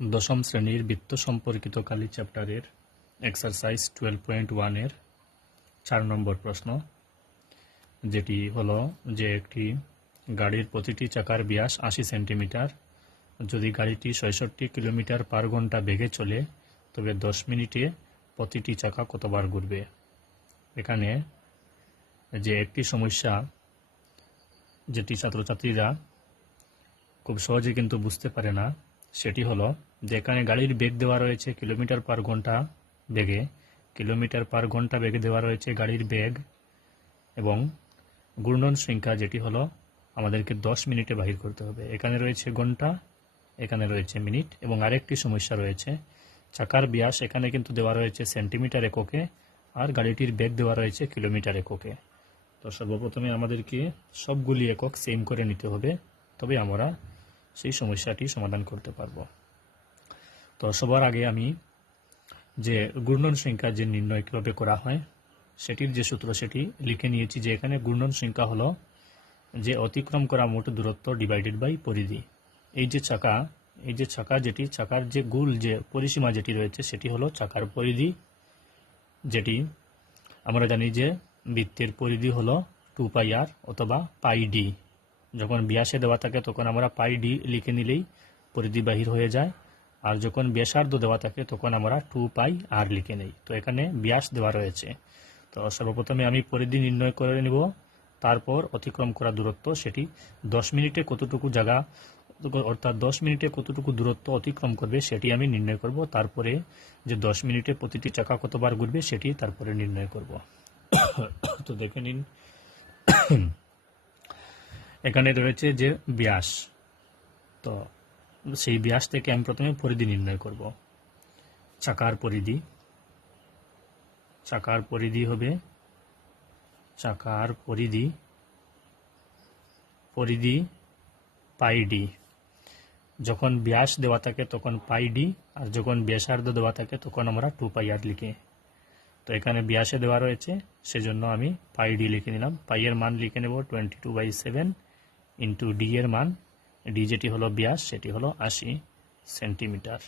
দশম শ্রেণীর বৃত্ত সম্পর্কিত কালি চ্যাপ্টারের এক্সারসাইজ 12.1 এর 4 নম্বর প্রশ্ন, যেটি হলো যে একটি গাড়ির প্রতিটি চাকার ব্যাস 80 সেন্টিমিটার। যদি গাড়িটি 66 কিলোমিটার পার ঘন্টা বেগে চলে, তবে 10 মিনিটে প্রতিটি চাকা কতবার ঘুরবে। এখানে যে একটি সমস্যা যেটি ছাত্রছাত্রীরা খুব সহজে কিন্তু বুঝতে পারে না, সেটি হলো যে এখানে গাড়ির বেগ দেওয়া রয়েছে কিলোমিটার পার ঘন্টা বেগে, কিলোমিটার পার ঘন্টা বেগে দেওয়া রয়েছে গাড়ির বেগ, এবং ঘূর্ণন সংখ্যা যেটি হলো আমাদেরকে 10 মিনিটে বাহির করতে হবে। এখানে রয়েছে ঘন্টা, এখানে রয়েছে মিনিট, এবং আরেকটি সমস্যা রয়েছে চাকার ব্যাস এখানে কিন্তু দেওয়া রয়েছে সেন্টিমিটার এককে, আর গাড়িটির বেগ দেওয়া রয়েছে কিলোমিটার এককে। তো সর্বপ্রথমে আমাদেরকে সবগুলি একক সেম করে নিতে হবে, তবে আমরা সেই সমস্যাটি সমাধান করতে পারব। তো সবার আগে আমি যে ঘূর্ণন সংখ্যা যে নির্ণয় কীভাবে করা হয় সেটির যে সূত্র সেটি লিখে নিয়েছি, যে এখানে ঘূর্ণন সংখ্যা হলো যে অতিক্রম করা মোট দূরত্ব ডিভাইডেড বাই পরিধি। এই যে চাকা যেটি চাকার যে গোল যে পরিসীমা যেটি রয়েছে সেটি হলো চাকার পরিধি, যেটি আমরা জানি যে বৃত্তের পরিধি হলো 2πr অথবা πd। যখন ব্যাসে দেওয়া থাকে তখন আমরা πd লিখে নিলেই পরিধি বাহির হয়ে যায়, আর যখন ব্যাসার্ধ দেওয়া থাকে তখন আমরা 2πr লিখে নেই। তো এখানে ব্যাস দেওয়া রয়েছে। তো সর্বপ্রথমে আমি পরিধি নির্ণয় করে নেব, তারপর অতিক্রম করা দূরত্ব সেটি 10 মিনিটে কতটুকু জায়গা অর্থাৎ 10 মিনিটে কতটুকু দূরত্ব অতিক্রম করবে সেটি আমি নির্ণয় করব। তারপরে যে 10 মিনিটে প্রতিটি চাকা কতবার ঘুরবে সেটি তারপরে নির্ণয় করব। তো দেখে নিন, এখানে রয়েছে যে ব্যাস, তো সেই ব্যাস থেকে আমি প্রথমে পরিধি নির্ণয় করব। চাকার পরিধি πd। যখন ব্যাস দেওয়া থাকে তখন πd, আর যখন ব্যাসার্ধ দেওয়া থাকে তখন আমরা 2πr লিখি। তো এখানে ব্যাসে দেওয়া রয়েছে সেজন্য আমি πd লিখে নিলাম। পাই এর মান লিখে নেব 22/7 ইন্টু ডি এর মান, ডি যেটি হলো ব্যাস সেটি হলো 80 সেন্টিমিটার।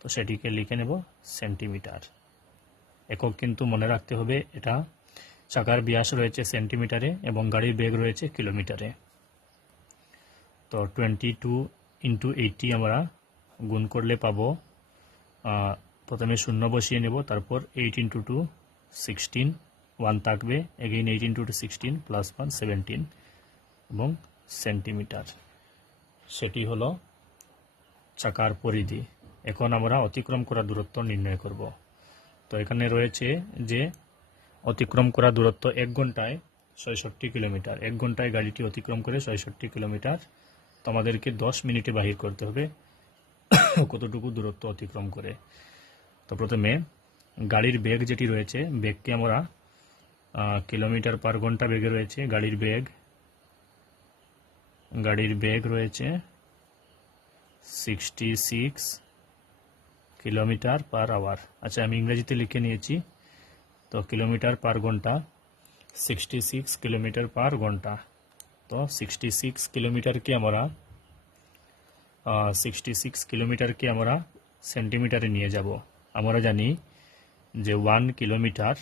তো সেটিকে লিখে নেব সেন্টিমিটার। একক কিন্তু মনে রাখতে হবে, এটা চাকার ব্যাস রয়েছে সেন্টিমিটারে এবং গাড়ির বেগ রয়েছে কিলোমিটারে। তো 22 ইন্টু 80 আমরা গুণ করলে পাবো, প্রথমে শূন্য বসিয়ে নেব, তারপর 8 ইন্টু 2 16, 1 থাকবে, এগেইন 8 ইন্টু 2 16 প্লাস 1 17 এবং সেন্টিমিটার। সেটি হলো চাকার পরিধি। এখন আমরা অতিক্রম করা দূরত্ব নির্ণয় করব। তো এখানে রয়েছে যে অতিক্রম করা দূরত্ব 1 ঘন্টায় 66 কিলোমিটার। 1 ঘন্টায় গাড়িটি অতিক্রম করে 66 কিলোমিটার। তো আমাদেরকে 10 মিনিটে বাহির করতে হবে কতটুকু দূরত্ব অতিক্রম করে। তো প্রথমে গাড়ির বেগ যেটি রয়েছে, বেগকে আমরা কিলোমিটার পার ঘন্টা বেগে রয়েছে গাড়ির বেগ রয়েছে 66 কিলোমিটার পার আওয়ার। আচ্ছা, আমি ইংরেজিতে লিখে নিয়েছি। তো কিলোমিটার পার ঘন্টা 66 কিলোমিটার পার ঘন্টা। তো 66 কিলোমিটারকে আমরা সেন্টিমিটারে নিয়ে যাব। আমরা জানি যে 1 kilometre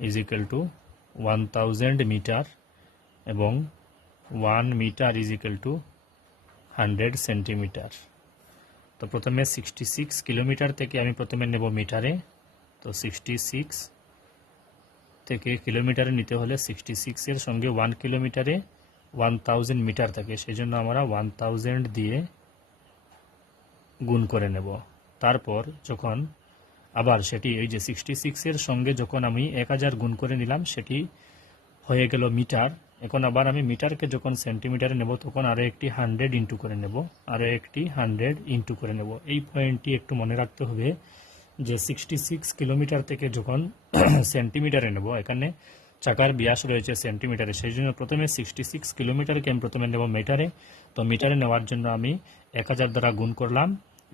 is equal to 1000 metre এবং 1 metre is equal to 100 centimetre. তো প্রথমে 66 কিলোমিটার থেকে আমি প্রথমে নেব মিটারে। তো 66 থেকে কিলোমিটারে নিতে হলে 66 এর সঙ্গে 1 কিলোমিটারে 1000 মিটার থাকে, সেই জন্য আমরা 1000 দিয়ে গুণ করে নেব। তারপর যখন আবার সেটি এই যে 66 এর সঙ্গে যখন আমি 1000 গুণ করে নিলাম সেটি হয়ে গেল মিটার। এখন আবার আমি মিটারকে যখন সেন্টিমিটারে নেব তখন আরও একটি 100 ইন্টু করে নেব। এই পয়েন্টটি একটু মনে রাখতে হবে যে 66 কিলোমিটার থেকে যখন সেন্টিমিটারে নেব, এখানে চাকার ব্যাস রয়েছে সেন্টিমিটারে, সেই জন্য প্রথমে 66 কিলোমিটারকে আমি প্রথমে নেব মিটারে। তো মিটারে নেওয়ার জন্য আমি 1000 দ্বারা গুণ করলাম,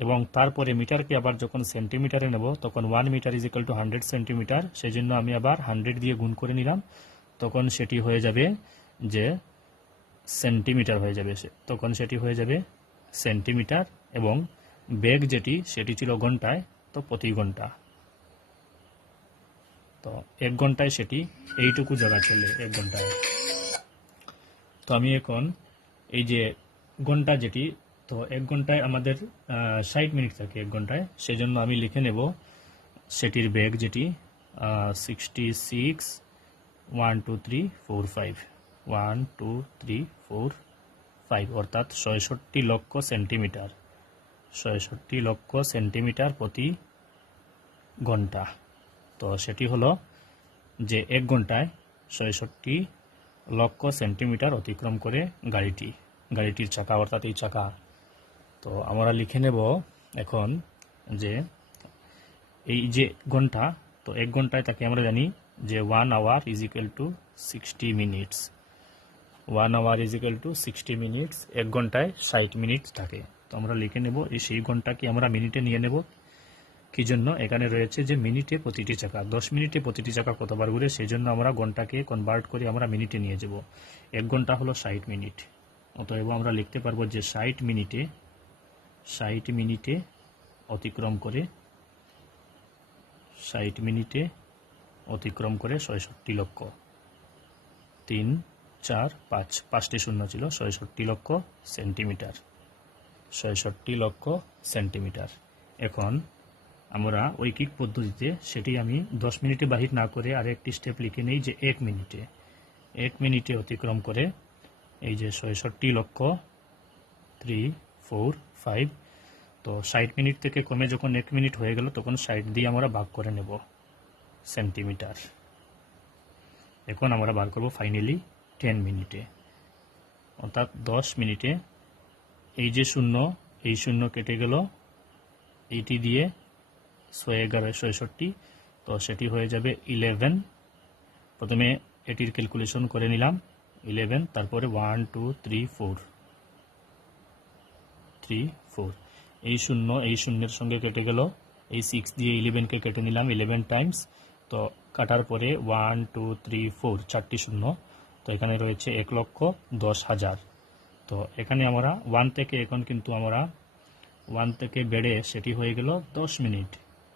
এবং তারপরে মিটারকে আবার যখন সেন্টিমিটারে নেব তখন 1 metre is equal to 100 centimetre, সেই জন্য আমি আবার 100 দিয়ে গুণ করে নিলাম। তখন সেটি হয়ে যাবে যে সেন্টিমিটার হয়ে যাবে, তখন সেটি হয়ে যাবে সেন্টিমিটার, এবং বেগ যেটি সেটি ছিল ঘন্টায়, তো প্রতি ঘন্টা। তো 1 ঘন্টায় সেটি এইটুকু জায়গা চলে 1 ঘন্টায়। তো আমি এখন এই যে ঘন্টা যেটি, তো 1 ঘন্টায় আমাদের 60 মিনিট থাকে 1 ঘন্টায়, সেজন্য আমি লিখে নেব সেটির বেগ যেটি 66 1 2 3 4 5 1 2 3 4 5 অর্থাৎ 66 লক্ষ সেন্টিমিটার, 66 লক্ষ সেন্টিমিটার প্রতি ঘন্টা। তো সেটি হলো যে 1 ঘন্টায় 66 লক্ষ সেন্টিমিটার অতিক্রম করে গাড়িটির চাকা, অর্থাৎ এই চাকা। তো আমরা লিখে নেব এখন যে এই যে ঘন্টা, তো 1 ঘন্টায় তাকে আমরা জানি যে 1 hour is equal to 60 minutes, 1 hour is equal to 60 minutes. 1 ঘন্টায় 60 মিনিট থাকে। তো আমরা লিখে নেব এই সেই ঘন্টাকে আমরা মিনিটে নিয়ে নেব। কি জন্য? এখানে রয়েছে যে মিনিটে প্রতিটি চাকা, 10 মিনিটে প্রতিটি চাকা কতবার ঘুরে, সেই জন্য আমরা ঘন্টাকে কনভার্ট করে আমরা মিনিটে নিয়ে যাব। 1 ঘন্টা হলো 60 মিনিট। অতএব আমরা লিখতে পারবো যে 60 মিনিটে অতিক্রম করে 60 মিনিটে অতিক্রম করে 66 লক্ষ, 3 4 5 5টি শূন্য ছিল, 66 লক্ষ সেন্টিমিটার, 66 লক্ষ সেন্টিমিটার। এখন আমরা ঐকিক পদ্ধতিতে সেটি আমি 10 মিনিটে বাহির না করে আরেকটি স্টেপ লিখে নেই যে 1 মিনিটে অতিক্রম করে এই যে 66 লক্ষ 3 4 5। তো 60 মিনিট থেকে কমে যখন 1 মিনিট হয়ে গেল তখন 60 দিয়ে আমরা ভাগ করে নেব সেন্টিমিটার। এখন আমরা বার করব ফাইনালি 10 মিনিটে, অর্থাৎ 10 মিনিটে এই যে শূন্য, এই শূন্য কেটে গেল, এইটি দিয়ে 6 11 66, তো সেটি হয়ে যাবে 11। প্রথমে এটির ক্যালকুলেশন করে নিলাম 11, তারপরে 1 2 3 4 এই শূন্য এই শূন্যের সঙ্গে কেটে গেল, এই 6 দিয়ে 11কে কেটে নিলাম 11 টাইমস। তো কাটার পরে 1 2 3 4 4টি শূন্য, তো এখানে রয়েছে 1,10,000। তো এখানে আমরা 1 থেকে এখন কিন্তু আমরা 1 থেকে বেড়ে সেটি হয়ে গেল 10 মিনিট।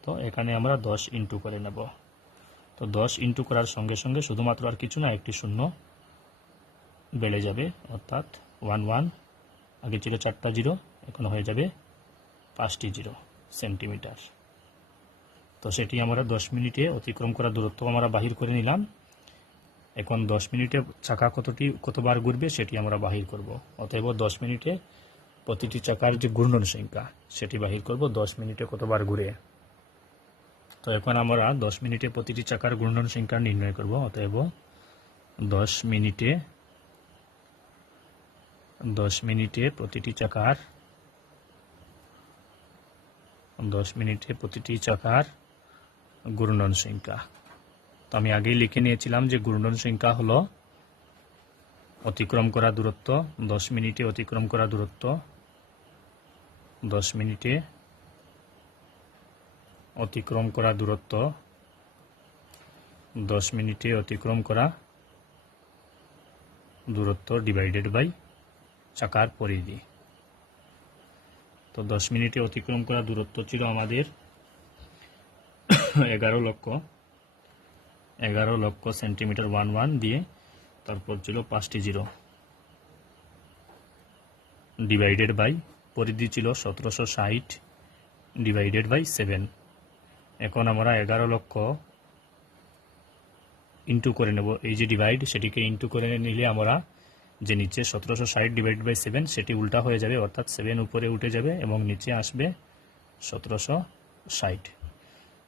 তো এখানে আমরা 10 ইন্টু করে নেব। তো 10 ইন্টু করার সঙ্গে সঙ্গে শুধুমাত্র আর কিছু না, একটি শূন্য বেড়ে যাবে, অর্থাৎ 1 1, আগে ছিল 4টা জিরো, এখন হয়ে যাবে 5টি জিরো সেন্টিমিটার। তো সেটি আমরা 10 মিনিটে অতিক্রম করা দূরত্ব আমরা বাহির করে নিলাম। এখন 10 মিনিটে চাকা কতবার ঘুরবে সেটি আমরা বাহির করব। অতএব 10 মিনিটে প্রতিটি চাকার যে ঘূর্ণন সংখ্যা সেটি বাহির করব 10 মিনিটে কতবার ঘুরে। তো এখন আমরা 10 মিনিটে প্রতিটি চাকার ঘূর্ণন সংখ্যা নির্ণয় করব। অতএব 10 মিনিটে প্রতিটি চাকার 10 মিনিটে প্রতিটি চাকার ঘূর্ণন সংখ্যা। তো আমি আগেই লিখে নিয়েছিলাম যে ঘূর্ণন সংখ্যা হলো অতিক্রম করা দূরত্ব, 10 মিনিটে অতিক্রম করা দূরত্ব, 10 মিনিটে অতিক্রম করা দূরত্ব, 10 মিনিটে অতিক্রম করা দূরত্ব ডিভাইডেড বাই চাকার পরিধি। তো 10 মিনিটে অতিক্রম করা দূরত্ব ছিল আমাদের 11 লক্ষ সেন্টিমিটার, 1 1 দিয়ে তারপর ছিল 5টি জিরো, ডিভাইডেড বাই পরিধি ছিল 1760 ডিভাইডেড বাই 7। এখন আমরা 11 লক্ষ ইন্টু করে নেব, এই যে ডিভাইড সেটিকে ইন্টু করে নিলে আমরা যে নিচে 1760 ডিভাইড বাই 7 সেটি উল্টা হয়ে যাবে, অর্থাৎ 7 উপরে উঠে যাবে এবং নিচে আসবে 1760।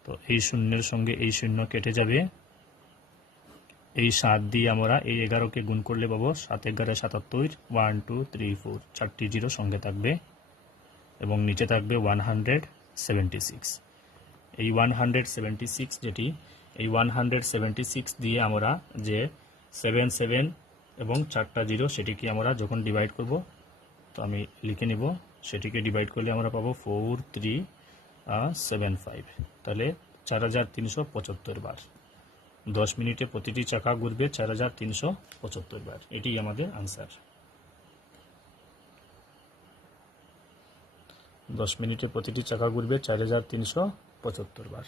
তো এই শূন্যের সঙ্গে এই শূন্য কেটে যাবে, এই 7 দিয়ে আমরা এই 11কে গুণ করলে পাবো 7 11 77, 1 2 3 4 4টি জিরো সঙ্গে থাকবে এবং নিচে থাকবে 176। এই 176 যেটি, এই 176 দিয়ে আমরা যে 7 7 এবং 4টা জিরো সেটিকে আমরা যখন ডিভাইড করব, তো আমি লিখে নিব, সেটিকে ডিভাইড করলে আমরা পাবো 4375, তাহলে 4375 বার। 10 মিনিটে প্রতিটি চাকা ঘুরবে 4375 বার। এটি আমাদের আনসার। 10 মিনিটে প্রতিটি চাকা ঘুরবে 4375 বার।